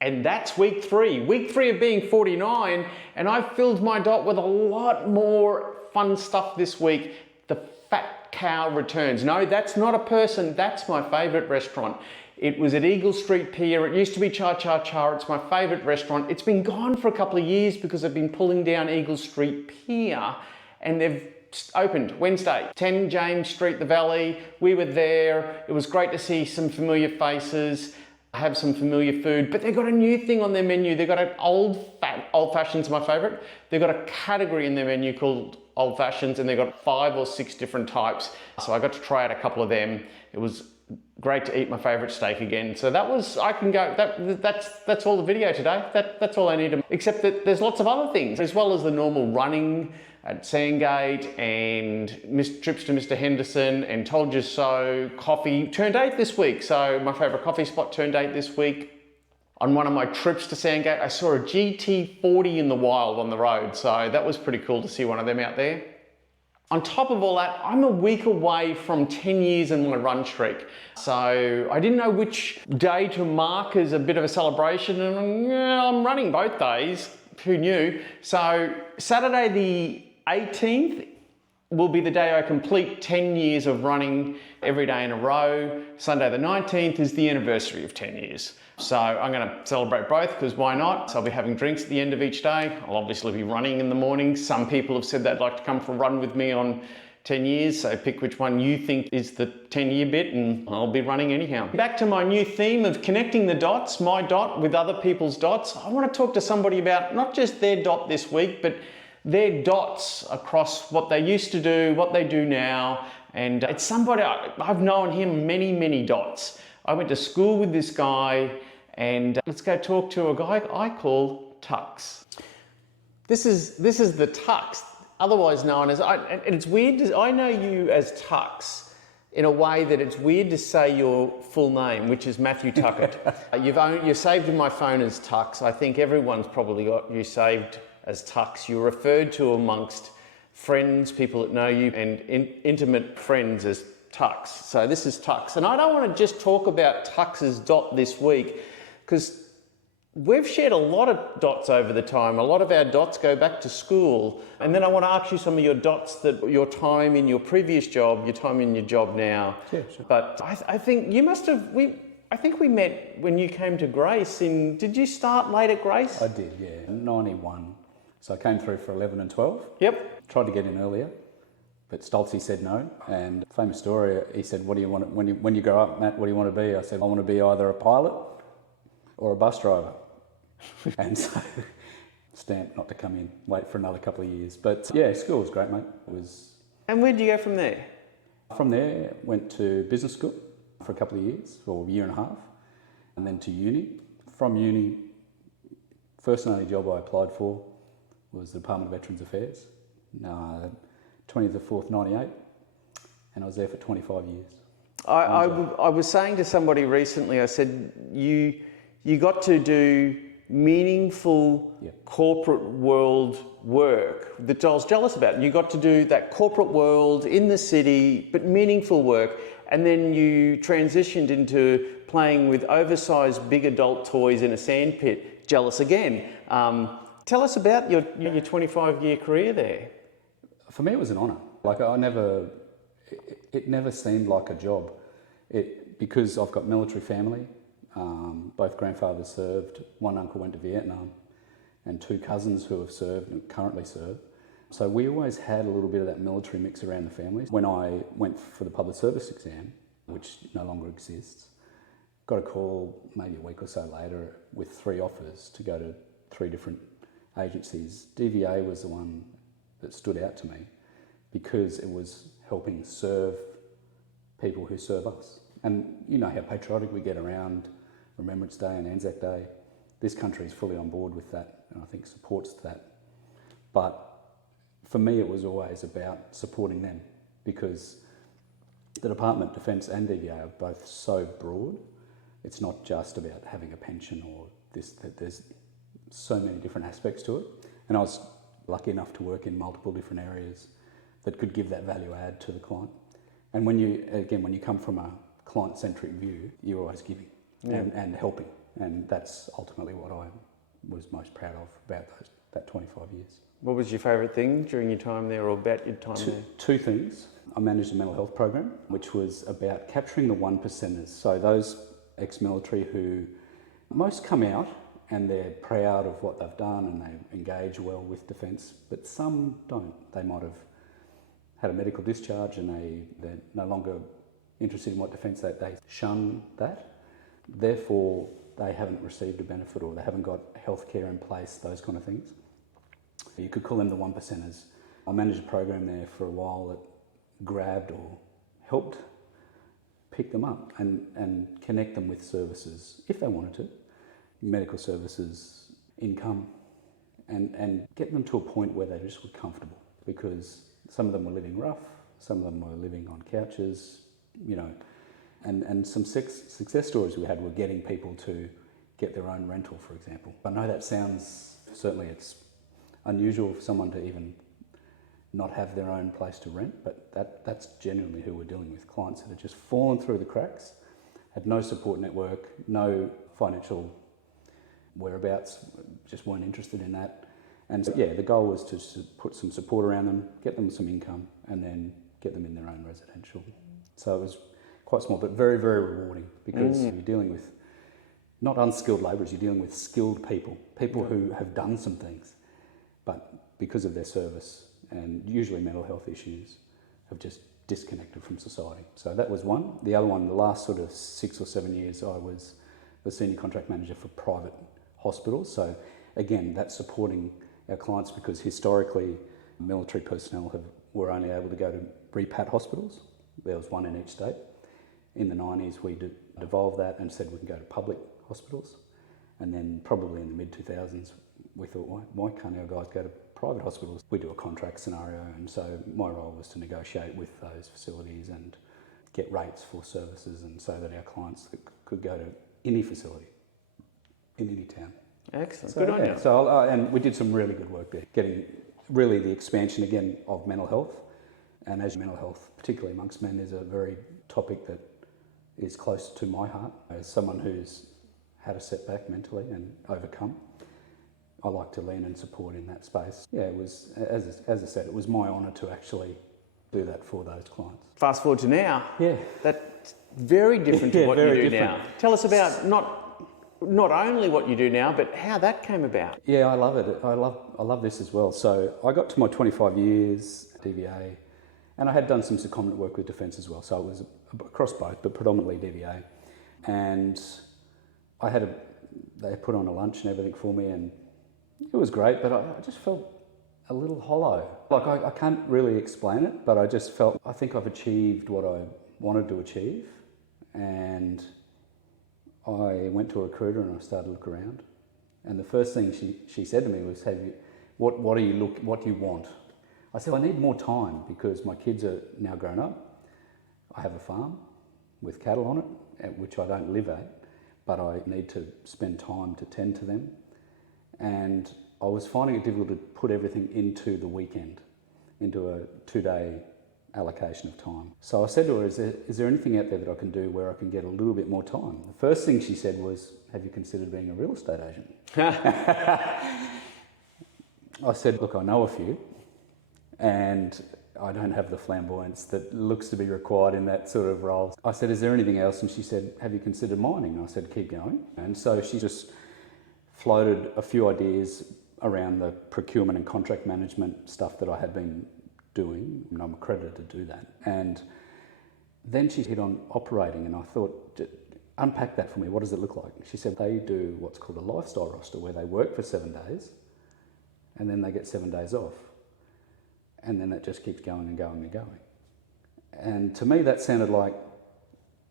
And that's week 3. Week 3 of being 49, and I've filled my dot with a lot more fun stuff this week. The Fat Cow returns. No, that's not a person, that's my favourite restaurant. It was at Eagle Street Pier. It used to be Cha Cha Cha. It's my favourite restaurant. It's been gone for a couple of years because I've been pulling down Eagle Street Pier, and they've opened Wednesday, 10 James Street, the Valley. We were there. It was great to see some familiar faces, have some familiar food, but they've got a new thing on their menu. They've got an old fashion's my favourite. They've got a category in their menu called old fashions, and they've got 5 or 6 different types. So I got to try out a couple of them. It was great to eat my favourite steak again. So that was, I can go, that's all the video today. That's all I need, except that there's lots of other things, as well as the normal running at Sandgate and trips to Mr. Henderson and Told You So. Coffee turned 8 this week. So my favourite coffee spot turned 8 this week. On one of my trips to Sandgate, I saw a GT40 in the wild on the road. So that was pretty cool to see one of them out there. On top of all that, I'm a week away from 10 years in my run streak. So I didn't know which day to mark as a bit of a celebration, and I'm running both days. Who knew? So Saturday the 18th will be the day I complete 10 years of running every day in a row. Sunday the 19th is the anniversary of 10 years. So I'm going to celebrate both, because why not? So I'll be having drinks at the end of each day. I'll obviously be running in the morning. Some people have said they'd like to come for a run with me on 10 years. So pick which one you think is the 10-year bit, and I'll be running anyhow. Back to my new theme of connecting the dots, my dot with other people's dots. I want to talk to somebody about not just their dot this week, but their dots across what they used to do, what they do now. And it's somebody, I've known him many dots. I went to school with this guy, and let's go talk to a guy I call Tux. This is the Tux, otherwise known as, and it's weird, I know you as Tux in a way that it's weird to say your full name, which is Matthew Tuckett. You're saved in my phone as Tux. I think everyone's probably got you saved as Tux. You're referred to amongst friends, people that know you, and intimate friends as Tux. So this is Tux. And I don't want to just talk about Tux's dot this week, because we've shared a lot of dots over the time. A lot of our dots go back to school. And then I want to ask you some of your dots, that your time in your previous job, your time in your job now. Yeah, sure. But I think you must have, I think we met when you came to Grace did you start late at Grace? I did, yeah, 91. So I came through for 11 and 12. Yep. Tried to get in earlier, but Stoltzy said no. And famous story, he said, what do you want, when you grow up, Matt, what do you want to be? I said, I want to be either a pilot or a bus driver. And so stamped not to come in, wait for another couple of years. But yeah, school was great, mate. And where did you go from there? From there, went to business school for a couple of years, or a year and a half, and then to uni. From uni, first and only job I applied for was the Department of Veterans Affairs, 20th of 4th, 98, and I was there for 25 years. I was saying to somebody recently, I said, you got to do meaningful corporate world work that I was jealous about. You got to do that corporate world in the city, but meaningful work. And then you transitioned into playing with oversized big adult toys in a sandpit. Jealous again. Tell us about your 25-year career there. For me, it was an honour. Like it never seemed like a job. Because I've got military family. Both grandfathers served, one uncle went to Vietnam, and 2 cousins who have served and currently serve. So we always had a little bit of that military mix around the family. When I went for the public service exam, which no longer exists, got a call maybe a week or so later with 3 offers to go to 3 different agencies. DVA was the one that stood out to me because it was helping serve people who serve us. And you know how patriotic we get around Remembrance Day and Anzac Day. This country is fully on board with that, and I think supports that. But for me, it was always about supporting them, because the Department of Defence and DVA are both so broad. It's not just about having a pension or this, that there's so many different aspects to it. And I was lucky enough to work in multiple different areas that could give that value add to the client. And when you come from a client-centric view, you're always giving and helping. And that's ultimately what I was most proud of about that 25 years. What was your favourite thing during your time there, or about your time there? Two things. I managed a mental health program, which was about capturing the 1%ers. So those ex-military who most come out and they're proud of what they've done and they engage well with defence, but some don't. They might have had a medical discharge and they're no longer interested in what defence, they shun that. Therefore, they haven't received a benefit or they haven't got healthcare in place, those kind of things. You could call them the 1%ers. I managed a program there for a while that grabbed or helped pick them up and connect them with services, if they wanted to, medical services, income, and get them to a point where they just were comfortable, because some of them were living rough, some of them were living on couches, you know, and some success stories we had were getting people to get their own rental, for example. I know that sounds, certainly it's unusual for someone to even not have their own place to rent, but that's genuinely who we're dealing with. Clients that have just fallen through the cracks, had no support network, no financial whereabouts, just weren't interested in that. And so, yeah, the goal was to put some support around them, get them some income, and then get them in their own residential. So it was quite small, but very, very rewarding, because you're dealing with not unskilled labourers, you're dealing with skilled people who have done some things, but because of their service and usually mental health issues, have just disconnected from society. So that was one. The other one, the last sort of 6 or 7 years, I was the senior contract manager for private hospitals. So again, that's supporting our clients, because historically military personnel were only able to go to repat hospitals. There was one in each state. In the 90s, we devolved that and said we can go to public hospitals. And then probably in the mid-2000s, we thought, why can't our guys go to private hospitals? We do a contract scenario, and so my role was to negotiate with those facilities and get rates for services, and so that our clients could go to any facility in any town. Excellent. So, good on you. So, and we did some really good work there, getting really the expansion again of mental health. And as mental health, particularly amongst men, is a very topic that is close to my heart. As someone who's had a setback mentally and overcome, I like to lean and support in that space. Yeah, it was, as I said, it was my honour to actually do that for those clients. Fast forward to now. Yeah. That's very different to what you do different. now. Tell us about not only what you do now, but how that came about. Yeah, I love it. I love this as well. So I got to my 25 years DVA, and I had done some secondment work with Defence as well. So it was across both, but predominantly DVA. And they put on a lunch and everything for me, and it was great, but I just felt a little hollow. Like I can't really explain it, but I just felt, I think I've achieved what I wanted to achieve. And I went to a recruiter and I started to look around. And the first thing she said to me was, what do you want? I said, I need more time, because my kids are now grown up. I have a farm with cattle on it, which I don't live at, but I need to spend time to tend to them. And I was finding it difficult to put everything into the weekend, into a 2-day allocation of time. So I said to her, is there anything out there that I can do where I can get a little bit more time? The first thing she said was, have you considered being a real estate agent? I said, look, I know a few, and I don't have the flamboyance that looks to be required in that sort of role. I said, is there anything else? And she said, have you considered mining? And I said, keep going. And so she just floated a few ideas around the procurement and contract management stuff that I had been doing, and I'm accredited to do that. And then she hit on operating, and I thought, unpack that for me, what does it look like? She said they do what's called a lifestyle roster, where they work for 7 days and then they get 7 days off, and then that just keeps going and going and going. And to me that sounded like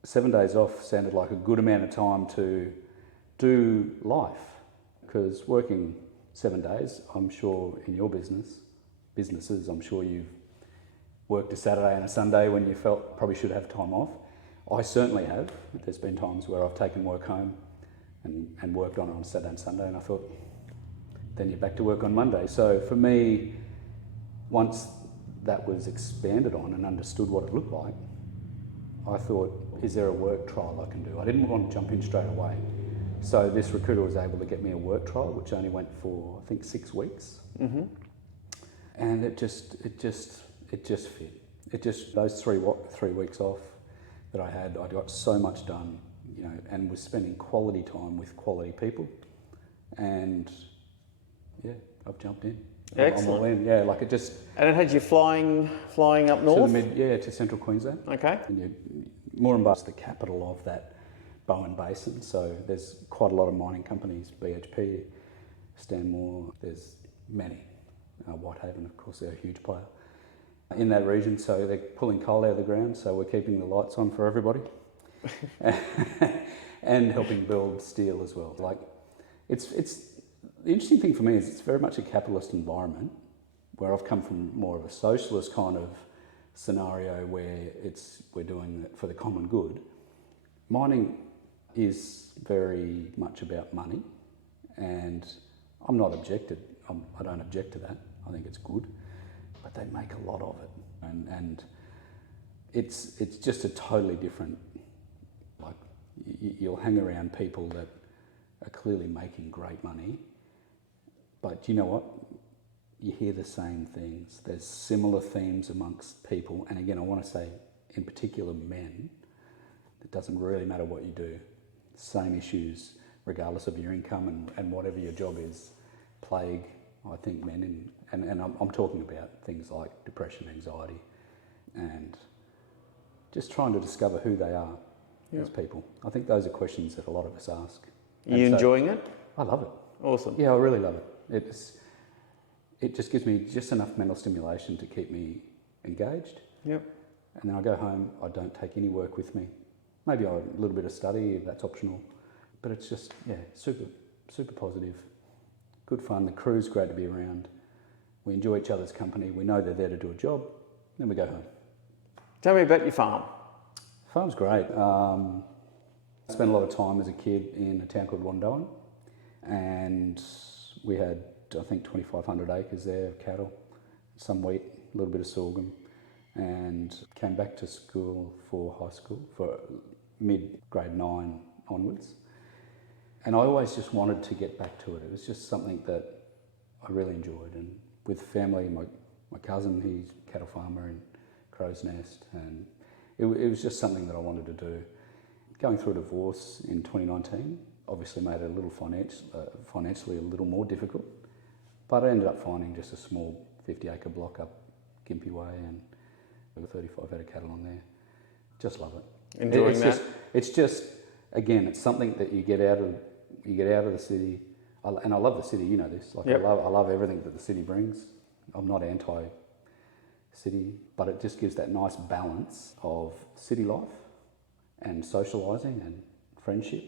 7 days off sounded like a good amount of time to do life, because working 7 days, I'm sure in your businesses, I'm sure you've worked a Saturday and a Sunday when you felt probably should have time off. I certainly have. There's been times where I've taken work home and worked on it on Saturday and Sunday, and I thought, then you're back to work on Monday. So for me, once that was expanded on and understood what it looked like, I thought, is there a work trial I can do? I didn't want to jump in straight away. So this recruiter was able to get me a work trial, which only went for, I think, 6 weeks. Mm-hmm. And it just fit. It just, those 3 weeks off that I had, I got so much done, you know, and was spending quality time with quality people. And yeah, I've jumped in. Excellent. I'm all in. Yeah, like it just. And it had you flying up north? To central Queensland. Okay. And Moranbah is the capital of that Bowen Basin, so there's quite a lot of mining companies, BHP, Stanmore, there's many. Whitehaven, of course, they're a huge player in that region, so they're pulling coal out of the ground, so we're keeping the lights on for everybody and helping build steel as well. Like, it's the interesting thing for me is it's very much a capitalist environment where I've come from more of a socialist kind of scenario where we're doing it for the common good. Mining is very much about money, and I don't object to that. I think it's good, but they make a lot of it, and it's just a totally different. Like you'll hang around people that are clearly making great money, but you know what? You hear the same things. There's similar themes amongst people, and again, I want to say, in particular, men. It doesn't really matter what you do. Same issues, regardless of your income and whatever your job is, plague, I think, men. And I'm talking about things like depression, anxiety, and just trying to discover who they are as people. I think those are questions that a lot of us ask. Are you enjoying it? I love it. Awesome. Yeah, I really love it. It just gives me just enough mental stimulation to keep me engaged. Yep. And then I go home, I don't take any work with me. Maybe a little bit of study, if that's optional. But it's just, super positive. Good fun. The crew's great to be around. We enjoy each other's company. We know they're there to do a job. Then we go home. Tell me about your farm. Farm's great. I spent a lot of time as a kid in a town called Wandoan, and we had, I think, 2,500 acres there of cattle, some wheat, a little bit of sorghum, and came back to school for high school, for mid-grade 9 onwards. And I always just wanted to get back to it. It was just something that I really enjoyed. And with family, my cousin, he's a cattle farmer in Crow's Nest, and it was just something that I wanted to do. Going through a divorce in 2019 obviously made it a little financially a little more difficult, but I ended up finding just a small 50-acre block up Gympie Way, and there were 35 head of cattle on there. Just love it. Enjoying that? It's just, again, it's something that you get out of the city, and I love the city. You know this. Like, yep. I love everything that the city brings. I'm not anti-city, but it just gives that nice balance of city life and socialising and friendship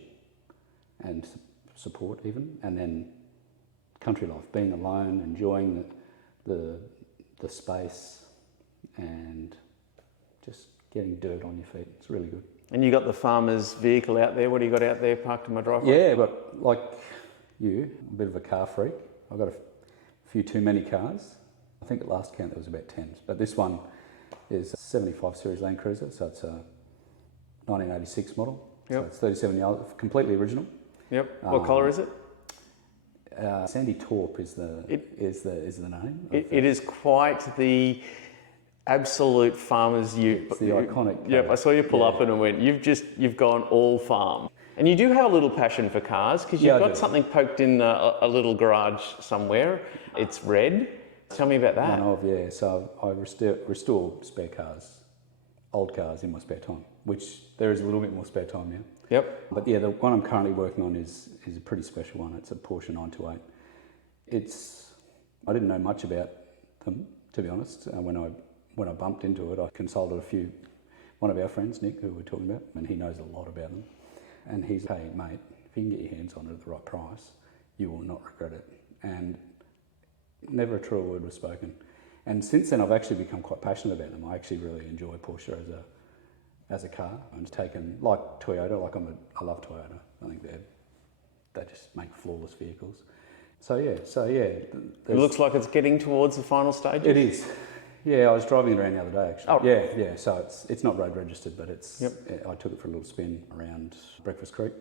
and support even, and then country life, being alone, enjoying the space, and just getting dirt on your feet. It's really good. And you got the farmer's vehicle out there. What do you got out there parked in my driveway? Yeah, but like you, a bit of a car freak. I've got a few too many cars. I think at last count there was about 10. But this one is a 75 Series Land Cruiser, so it's a 1986 model. Yep. So it's 37 years old, completely original. Yep. What colour is it? Sandy Taupe is the name. It is quite the absolute farmer's It's the iconic. Yep, I saw you pull up and I went, you've gone all farm. And you do have a little passion for cars because you've got something poked in a little garage somewhere. It's red. Tell me about that. So I restore spare cars, old cars in my spare time, which there is a little bit more spare time now. Yep. But yeah, the one I'm currently working on is a pretty special one. It's a Porsche 928. I didn't know much about them, to be honest. When I bumped into it, I consulted one of our friends, Nick, who we're talking about, and he knows a lot about them. And he's, hey mate, if you can get your hands on it at the right price, you will not regret it. And never a truer word was spoken. And since then, I've actually become quite passionate about them. I actually really enjoy Porsche as a car. And taken, like Toyota, I love Toyota. I think they just make flawless vehicles. So yeah. It looks like it's getting towards the final stages. It is. Yeah, I was driving it around the other day actually. Oh. Yeah. So it's not road registered, but Yep. I took it for a little spin around Breakfast Creek.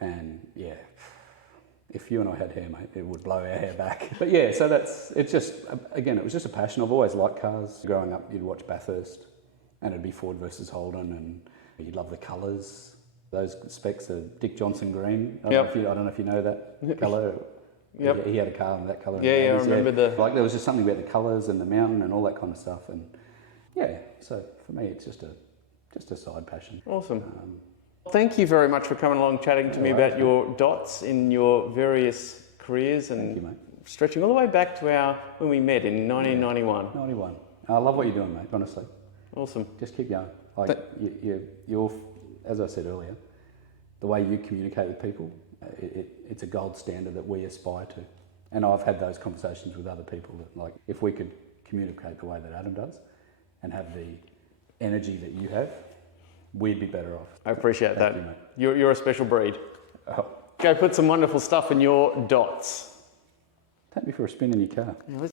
And yeah, if you and I had hair, mate, it would blow our hair back. But yeah, so it's just, again, it was just a passion. I've always liked cars. Growing up, you'd watch Bathurst and it'd be Ford versus Holden, and you'd love the colours. Those specs are Dick Johnson green. I don't know if you know that colour. Yep. He had a car in that colour. Yeah, I remember the... Like, there was just something about the colours and the mountain and all that kind of stuff. And yeah, so for me, it's just a side passion. Awesome. Thank you very much for coming along, chatting to me about your dots in your various careers and Thank you, mate. Stretching all the way back to when we met in 1991. 91. I love what you're doing, mate, honestly. Awesome. Just keep going. Like, you're, as I said earlier, the way you communicate with people, it's a gold standard that we aspire to. And I've had those conversations with other people that, like, if we could communicate the way that Adam does and have the energy that you have, we'd be better off. I appreciate that. Thank you, mate. You're a special breed. Oh, Go put some wonderful stuff in your dots. take me for a spin in your car.